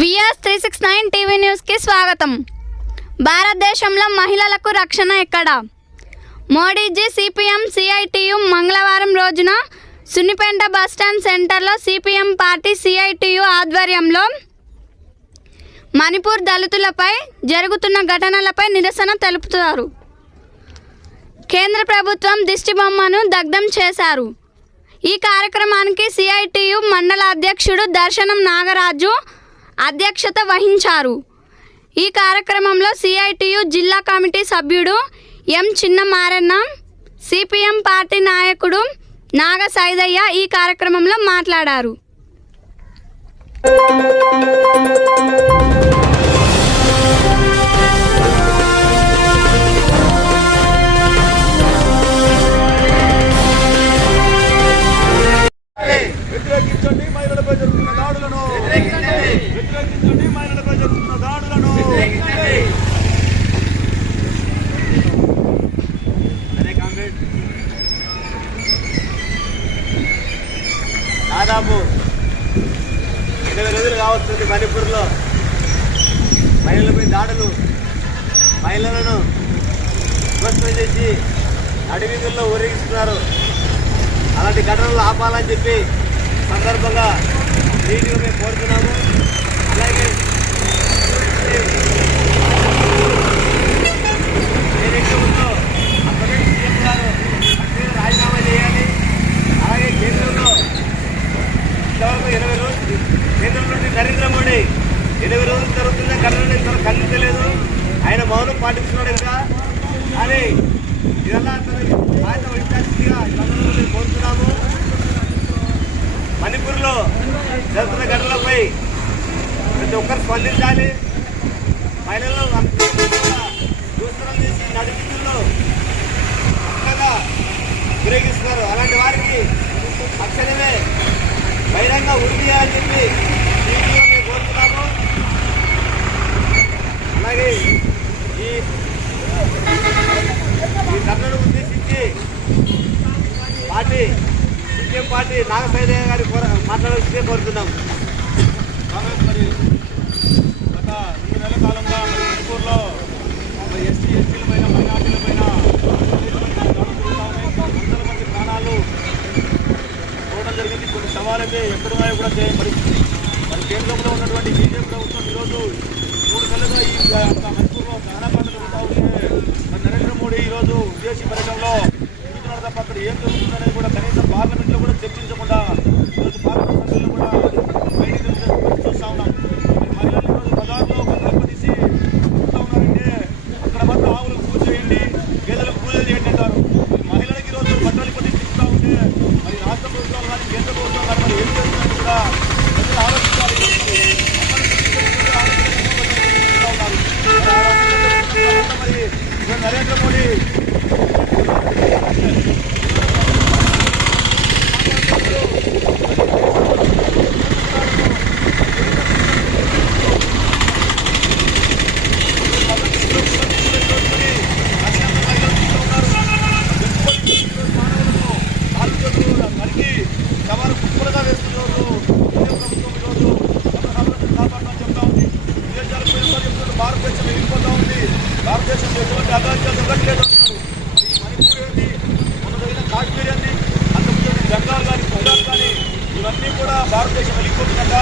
VS three six nine TV న్యూస్కి స్వాగతం. భారతదేశంలో మహిళలకు రక్షణ ఎక్కడ? మోడీజీ సిపిఎం సిఐటియు మంగళవారం రోజున సున్నిపేంట బస్టాండ్ సెంటర్లో సిపిఎం పార్టీ సిఐటియు ఆధ్వర్యంలో మణిపూర్ దళితులపై జరుగుతున్న ఘటనలపై నిరసన తెలుపుతారు. కేంద్ర ప్రభుత్వం దిష్టిబొమ్మను దగ్ధం చేశారు. ఈ కార్యక్రమానికి సిఐటియు మండల అధ్యక్షుడు దర్శనం నాగరాజు అధ్యక్షత వహించారు. ఈ కార్యక్రమంలో సిఐటియు జిల్లా కమిటీ సభ్యుడు ఎం చిన్న మారన్న సిపిఎం పార్టీ నాయకుడు నాగ సైదయ్య ఈ కార్యక్రమంలో మాట్లాడారు. వ్యతిరేకించండి మహిళలపై జరుగుతున్న దాడులను. వ్యతిరేకించండి మహిళలపై జరుగుతున్న దాడులను. దాదాపు ఇరవై మణిపూర్లో. మహిళలపై దాడులు. మహిళలను విమర్శనం చేసి అడవిలో ఊరేగిస్తున్నారు. అలాంటి ఘటనలు ఆపాలని చెప్పి సందర్భంగా నీటిగా మేము కోరుతున్నాము అలాగే ఏదైతే ఉందో అక్కడే సీఎం గారు అక్కడ రాజీనామా చేయాలి అలాగే కేంద్రంలో ఇంతవరకు ఇరవై రోజులు కేంద్రం నుండి నరేంద్ర మోడీ ఎనిమిది రోజులు జరుగుతున్న కళ్ళని ఇంతవరకు ఖండించలేదు ఆయన మౌనం పాటిస్తున్నాడు ఇంకా. అని ఇదల్లా అతను బాధ్యత వహించాల్సిందిగా ఈ మేము కోరుతున్నాము మణిపూర్లో జరుగుతున్న ఘటనలపై ప్రతి ఒక్కరు స్పందించాలి. మహిళలు దూసరం చేసి నడిపిస్తుల్లో చక్కగా వినియోగిస్తున్నారు. అలాంటి వారికి తక్షణమే బహిరంగ ఉరి అని చెప్పి కోరుతున్నాము. అలాగే ఈ ఈ ధర్నను ఉద్దేశించి పార్టీ సీఎం పార్టీ నాగసైదయ్య గారి కోర మాట్లాడాల్సిందే కోరుతున్నాం. కాంగ్రెస్ మరి గత రెండు నెలల కాలంగా మరి మణిపూర్లో ఎస్సీ ఎస్టీల పైన మైనార్టీల పైన వందల మంది ప్రాణాలు పోవడం జరిగింది. కొన్ని సవాలైతే ఎక్కడున్నాయో కూడా తెలియని మరి కేంద్రంలో ఉన్నటువంటి బీజేపీ ప్రభుత్వం ఈరోజు నెలలుగా ఈ మణిపూర్లో ప్రాణపాఠం జరుగుతూ ఉంటే నరేంద్ర మోడీ ఈరోజు విదేశీ పర్యటనలో తిరుగుతున్నాడు తప్ప అక్కడ ఏం జరుగుతుందనేది కూడా కనీసం పార్లమెంట్లో కూడా చర్చించకుండా ఈరోజు పార్లమెంట్ సభ్యులు కూడా బయటికి వెళ్ళి చూస్తా ఉన్నాం మహిళలు ఈరోజు బజార్లో ఒక దెబ్బతీసి చెప్తా ఉన్నారంటే అక్కడ మాత్రం ఆవులకు పూజ చేయండి గేదెలకు పూజ చేయండి అంటారు. మహిళలకు ఈరోజు బట్టలు కొద్ది ఉంటే మరి రాష్ట్ర ప్రభుత్వం కానీ కేంద్ర ప్రభుత్వం కానీ మరి ఏం చేస్తున్నారని కూడా ప్రజలు ఆలోచించాలి. నరేంద్ర మోడీ. మొన్న జరిగిన కాశ్మీర్ ఏంటి అంతకుముందు బెంగాల్ కానీ గుజరాత్ కానీ ఇవన్నీ కూడా భారతదేశం వెళ్ళిపోతుందట